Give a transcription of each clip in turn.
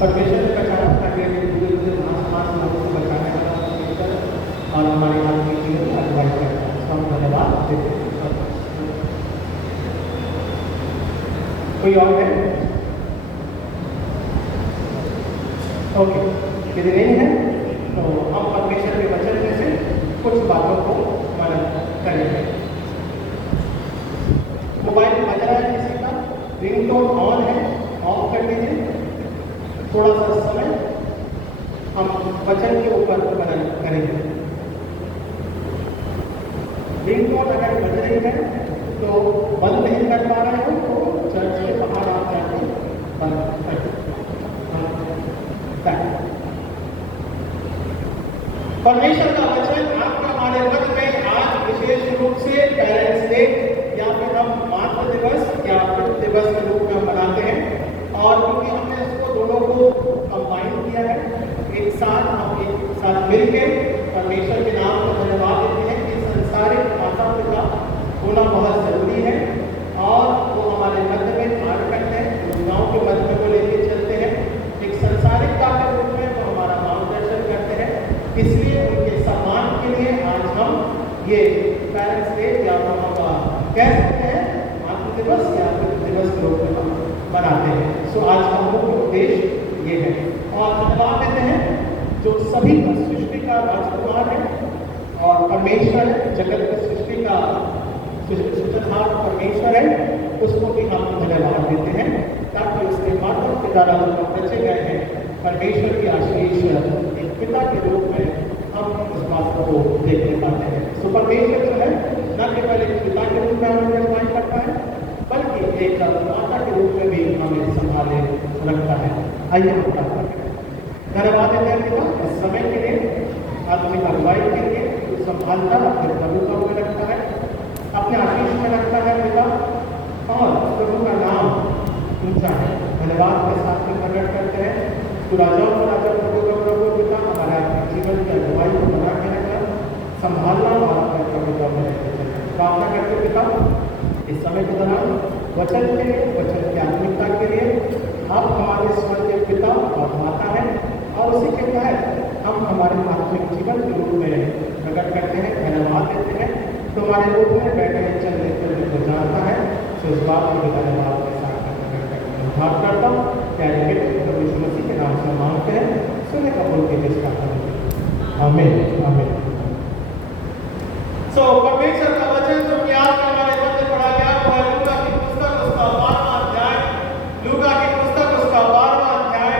परमेश्वर ने पहचाना था कि पूरे पूरे आसपास लोगों को बचाने वाला परमेश्वर और हमारे आदमी जीवन में अगुवाई करता है। तो हम धन्यवाद देते हैं। कोई और है? ओके, यदि नहीं है तो हम परमेश्वर के वचन में से कुछ बातों को मनन करेंगे। मोबाइल बज रहा है किसी का, रिंगटोन ऑन है, ऑफ कर दीजिए। थोड़ा सा समय हम वचन के ऊपर मनन करेंगे। रिंगटोन अगर बज रही है तो बंद नहीं कर पा रहे हो तो चर्च के बाहर आप जाके बंद कर। परमेश्वर का वचन आपके हमारे मध्य में आज विशेष रूप से पेरेंट्स डे या फिर हम मातृ दिवस या पितृ दिवस के रूप में मनाते हैं। और क्योंकि हमने इसको दोनों को कंबाइन किया है, एक साथ मिलकर परमेश्वर के नाम को धन्यवाद देते हैं कि संसारिक माता पिता होना बहुत जरूरी है और वो हमारे मध्य में कार्य करते हैं, योजनाओं के मध्य में वो लेके चलते हैं। एक संसारिक कार्य के रूप में वो हमारा मार्गदर्शन करते हैं। इसलिए उनके सम्मान के लिए आज हम ये पेरेंट्स डे या हम कह सकते हैं मातृ दिवस या पितृ दिवस के रूप में हम मनाते हैं। सो आज का मुख्य उद्देश्य ये है और धन्यवाद देते हैं जो सभी सृष्टि का राजकुमार है और परमेश्वर है, जगत की सृष्टि का सृष्टिकर्ता परमेश्वर है, उसको भी हम धन्यवाद देते हैं ताकि उसके माध्यम के द्वारा हम बचे गए हैं परमेश्वर की आशीष एक पिता के रूप में हम इस बात को देखने पाते हैं। सो परमेश्वर जो है न केवल एक पिता के रूप में हमें अगुवाई करता है बल्कि एक माता के रूप में भी हमें संभाले रखता है। आइए हम प्रार्थना करें। धन्यवाद देते हैं पिता इस समय के लिए, आत्मिक अगुवाई के लिए संभालता अपने प्रभु में रखता है, अपने आशीष में रखता है पिता और प्रभु का नाम ऊंचा है। धन्यवाद के साथ में प्रकट करते हैं तो राजाओं को राजा प्रभु का प्रभु पिता हमारे जीवन की अगुवाई को बना के रखना, संभालना और अपने प्रभुता में रहते हैं। प्रार्थना करते पिता इस समय के दौरान वचन के लिए, वचन की आत्मिकता के लिए आप हमारे स्वर्गीय पिता और माता हैं और उसी के तहत हम हमारे आत्मिक जीवन के रूप में प्रकट करते हैं, धन्यवाद देते हैं। तुम्हारे रूप में बैठे चलने चलने को जानता है, तो इस बात को धन्यवाद के साथ प्रकट करते हैं। बात करता हूँ प्यारे बेटे प्रभु यीशु मसीह के नाम से मांगते हैं, सुने कबूल के निष्ठा करें। आमीन आमीन। सो परमेश्वर का वचन जो कि आज हमारे मध्य पढ़ा गया वो है लूका की पुस्तक उसका 12वां अध्याय, लूका की पुस्तक उसका 12वां अध्याय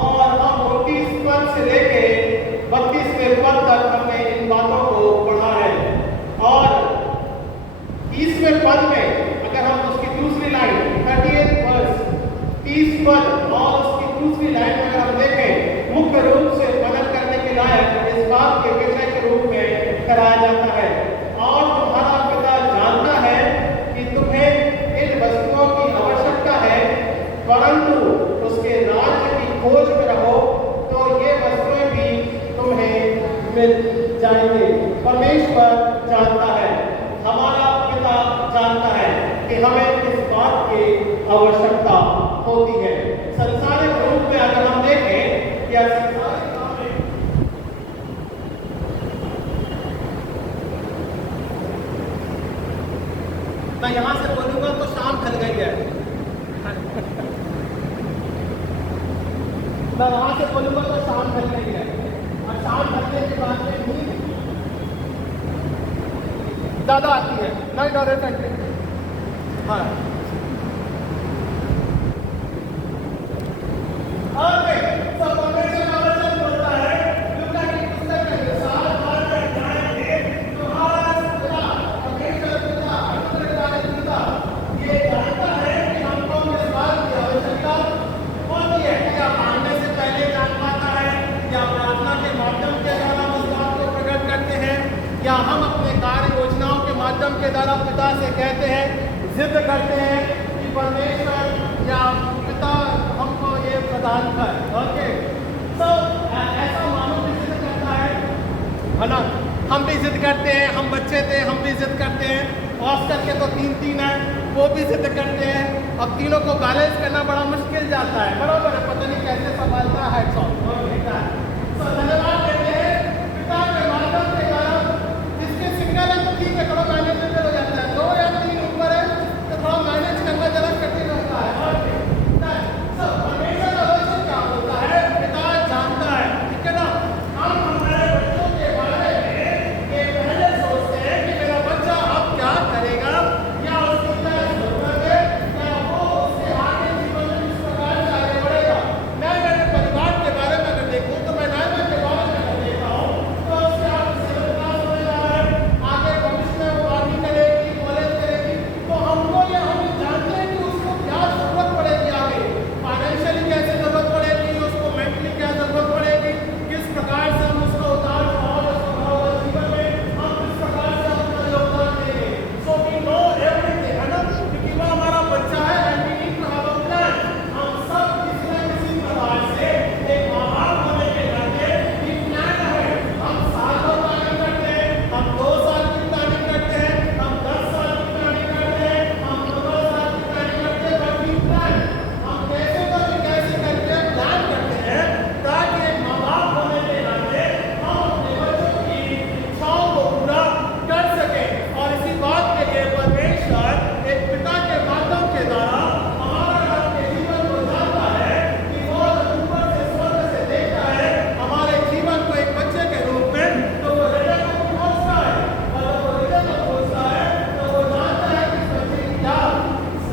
और हम 29 पद से लेके 32वें पद तक हमने इन बातों को पढ़ा है। और 30वें पद में अगर हम उसकी दूसरी लाइन 38 वर्स 30 पद और उसकी दूसरी लाइन में अगर हम देखें मुख्य रूप से मनन करने के लायक इस बात के विषय के रूप में कराया जाता है और तुम्हारा पिता जानता है कि तुम्हें इन वस्तुओं की आवश्यकता है, परंतु उसके राज्य की खोज में रहो तो ये वस्तुएं भी तुम्हें मिल जाएंगे। परमेश्वर जानता है, हमारा पिता जानता है कि हमें किस बात की आवश्यकता होती है। संसारिक रूप में अगर हम देखें या संसारिक मैं यहाँ से बोलूँगा तो शाम ढल गई है मैं वहाँ से बोलूँगा तो शाम ढल गई है और शाम ढलने के बाद में नींद ज़्यादा आती है। नहीं डरे हाँ या हम अपने कार्य योजनाओं के माध्यम के द्वारा पिता से कहते हैं, जिद करते हैं कि परमेश्वर या पिता हमको ये प्रदान कर। ओके, तो ऐसा मानव भी जिद करता है ना, हम भी जिद करते हैं, हम बच्चे थे हम भी जिद करते हैं। खास करके तो 3 है, वो भी जिद करते हैं। अब तीनों को बैलेंस करना बड़ा मुश्किल जाता है, बराबर है, पता नहीं कैसे संभालता है। धन्यवाद देते हैं पिता के माध्यम के द्वारा। जिसके सिंगल है तो ठीक है, थोड़ा मैनेजेबल हो जाता है, 2 या 3 ऊपर है तो थोड़ा मैनेज करना जरा कठिन होता है। हमेशा का लक्ष्य क्या होता है, पिता जानता है, ठीक है ना। हम हमारे बच्चों के बारे में ये पहले सोचते हैं कि मेरा बच्चा अब क्या करेगा, या उसकी क्या जरूरत है, या वो उसके आगे जीवन में किस प्रकार से आगे बढ़ेगा। मैं मेरे परिवार के बारे में अगर देखूं तो मैं नायमा के बारे में अगर देखता हूँ तो उसके आगे 7th क्लास में जा रहा है, आगे भविष्य में वो आर्मी करेगी, कॉलेज करेगी, तो हमको या हम जानते हैं कि उसको क्या जरूरत पड़ेगी आगे, फाइनेंशियली कैसे जरूरत पड़ेगी, उसको मेंटली क्या जरूरत पड़ेगी, किस प्रकार से हम उसका उतार चढ़ाव जीवन में हम किस प्रकार से अपना योगदान देंगे। सो वी नो एवरीथिंग, है ना, क्योंकि वो हमारा बच्चा है and we need to have a plan. हम सब किसी न किसी प्रकार से एक माँ बाप होने के नाते एक प्लान है। हम साल का प्लानिंग करते हैं, हम 2 साल की प्लानिंग करते हैं, हम 10 साल की प्लानिंग करते हैं, हम 15 साल की प्लानिंग करते हैं, बट वी प्लान। हम कैसे करके प्लान करते हैं ताकि एक माँ बाप होने के नाते हम अपने बच्चों की इच्छाओं को पूरा कर सकें। और इसी बात के लिए परमेश्वर एक पिता के माध्यम के द्वारा हमारा आपके जीवन को जानता है कि वो ऊपर से स्वर्ग से देखता है हमारे जीवन को एक बच्चे के रूप में, तो वो हृदय को खोजता है, और जब वो हृदय को खोजता है तो वो जानता है कि इस बच्चे की क्या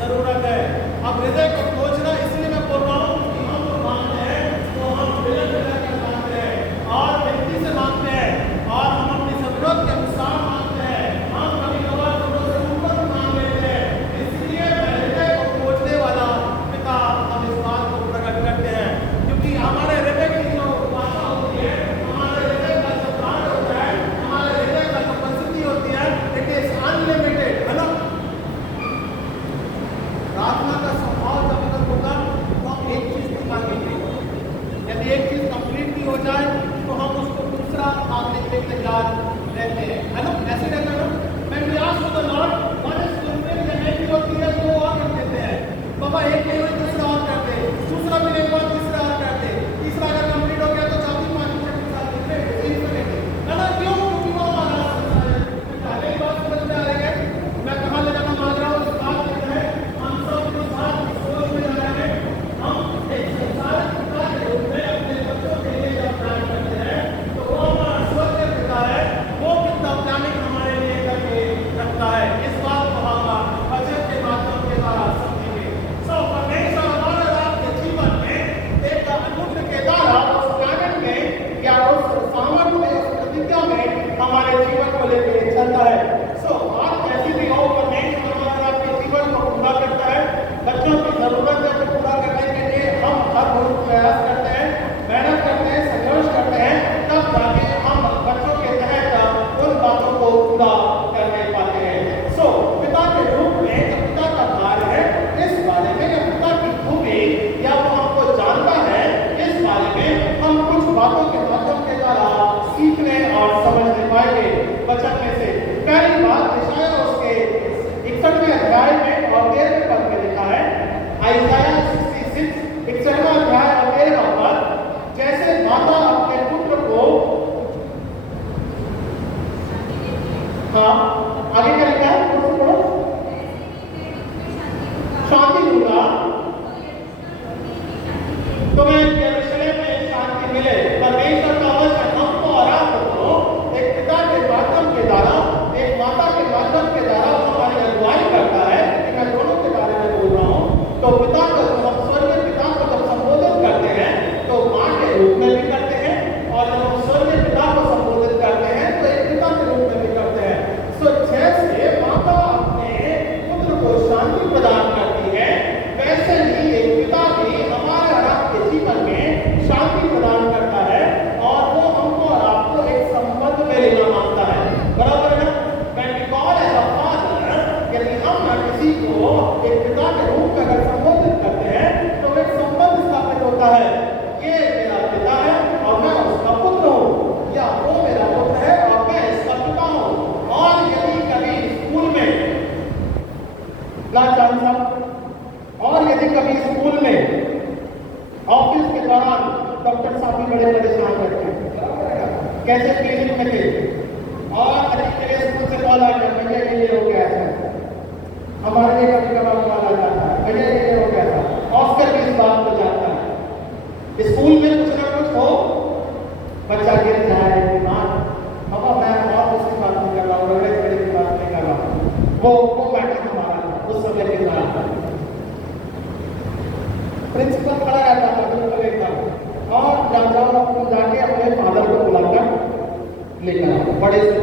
जरूरत है। अब हृदय को खोजना इसलिए मैं बोल रहा हूँ कि हम जो मांगते हैं तो हम विनय कर मांगते हैं और व्यक्ति से मांगते हैं और हम अपनी जरूरत के अनुसार मांगते हैं। हम कभी कभार जरूरत से ऊपर भी मांग लेते हैं, इसलिए मैं हृदय को खोजने वाला पिता हम इस बात को प्रकट करते हैं। क्योंकि हमारे हृदय की जो भाषा होती है, हमारे हृदय का जो प्राण होता है, हमारे हृदय का जो परिस्थिति होती है, इट इज अनलिमिटेड, है ना। प्रार्थना का स्वभाव जब तक होगा तो हम एक चीज की मांगेंगे, यदि एक चीज कंप्लीट भी हो जाए तो हम उसको दूसरा मांगने के लिए तैयार रहते हैं, है ना। ऐसे रहता है ना, मैं भी आज to the lord what is fulfilling the next होती है तो और कर देते हैं, बाबा एक नहीं हुई दूसरा और कर दे, दूसरा भी नहीं हुआ तीसरा और कर दे, तीसरा अगर कंप्लीट हो गया तो चौथी पांचवी छठी सात सही करेंगे, है ना। क्यों? क्योंकि वो हमारा पहले ही बात समझ में आ रही है, मैं कहाँ ले जाना मांग रहा हूँ, इस बात करते हैं हम सब के साथ सोच में जा रहे हैं। हम एक संसारिक पिता के रूप में अपने बच्चों के लिए जब प्लान करते हैं तो वो हमारा स्वर्गीय पिता है, वो कितना प्लानिंग हमारे लिए करके रखता है। इस बात को हम वचन के माध्यम के द्वारा समझेंगे। सो परमेश्वर हमारे आपके जीवन में एक अनुग्रह के द्वारा उस प्लानिंग में या उस सामर्थ्य में, उस प्रतिज्ञा में हमारे जीवन को लेकर चलता है। सो बात कैसी भी हो, परमेश्वर हमारे आपके जीवन को पूरा करता है। बच्चों की जरूरतों को पूरा करने के लिए हम हर रोज प्रयास करते हैं, मेहनत करते हैं, संघर्ष करते हैं, तब जाके हम बच्चों के तहत उन बातों को पूरा करने पाते हैं। सो पिता के रूप में जो पिता का कार्य है, इस बारे में या पिता की खूबी या वो हमको जानता है, इस बारे में हम कुछ बातों के माध्यम के द्वारा सीखने और समझने पाएंगे। वचन में से पहली बात यशायाह उसके 61वें अध्याय में और 13वें पद में लिखा है, यशायाह 66 61वां अध्याय और 13वां पद, जैसे माता अपने पुत्र को, हाँ आगे क्या लिखा है, पढ़ो, शांति दूंगा तुम्हें यरूशलेम में शांति मिले। परमेश्वर का वचन हमको और आपको एक पिता के माध्यम के द्वारा, एक माता के माध्यम के द्वारा हमारी अगुवाई करता है। मैं दोनों के बारे में बोल रहा हूँ। तो पिता को हम स्वर्गीय पिता को जब संबोधित करते हैं तो माँ के रूप में भी करते हैं, और जब हम स्वर्गीय पिता को संबोधित करते हैं तो एक पिता के रूप में भी करते हैं। सो जैसे माता अपने पुत्र को शांति प्रदान करती है, वैसे ही एक पिता भी हमारे और आपके जीवन में शांति प्रदान करता है, और वो हमको और आपको एक संबंध में लेना मांगता है, बराबर है ना। When we call as a father, यदि हम किसी को एक पिता के रूप में अगर संबोधित करते हैं कभी स्कूल में, ऑफिस के दौरान डॉक्टर साहब भी बड़े परेशान रहते हैं, कैसे क्लिनिक में थे और अजीब के लिए स्कूल से कॉल आ गया, भैया ये हो गया था, हमारे लिए कभी कभार कॉल आ जाता है, भैया ये हो गया था, ऑफिसर भी इस बात को जानता है। स्कूल में कुछ ना कुछ हो, बच्चा गिर जाए, बीमार, बाबा मैं और उसकी बात नहीं कर रहा हूँ, बड़े बड़े की बात नहीं कर रहा हूँ, वो मैटर हमारा उस समय के दौरान प्रिंसिपल खड़ा रहता था बिल्कुल एकदम, और जाके अपने फादर को बुलाकर लेकर आओ, बड़े से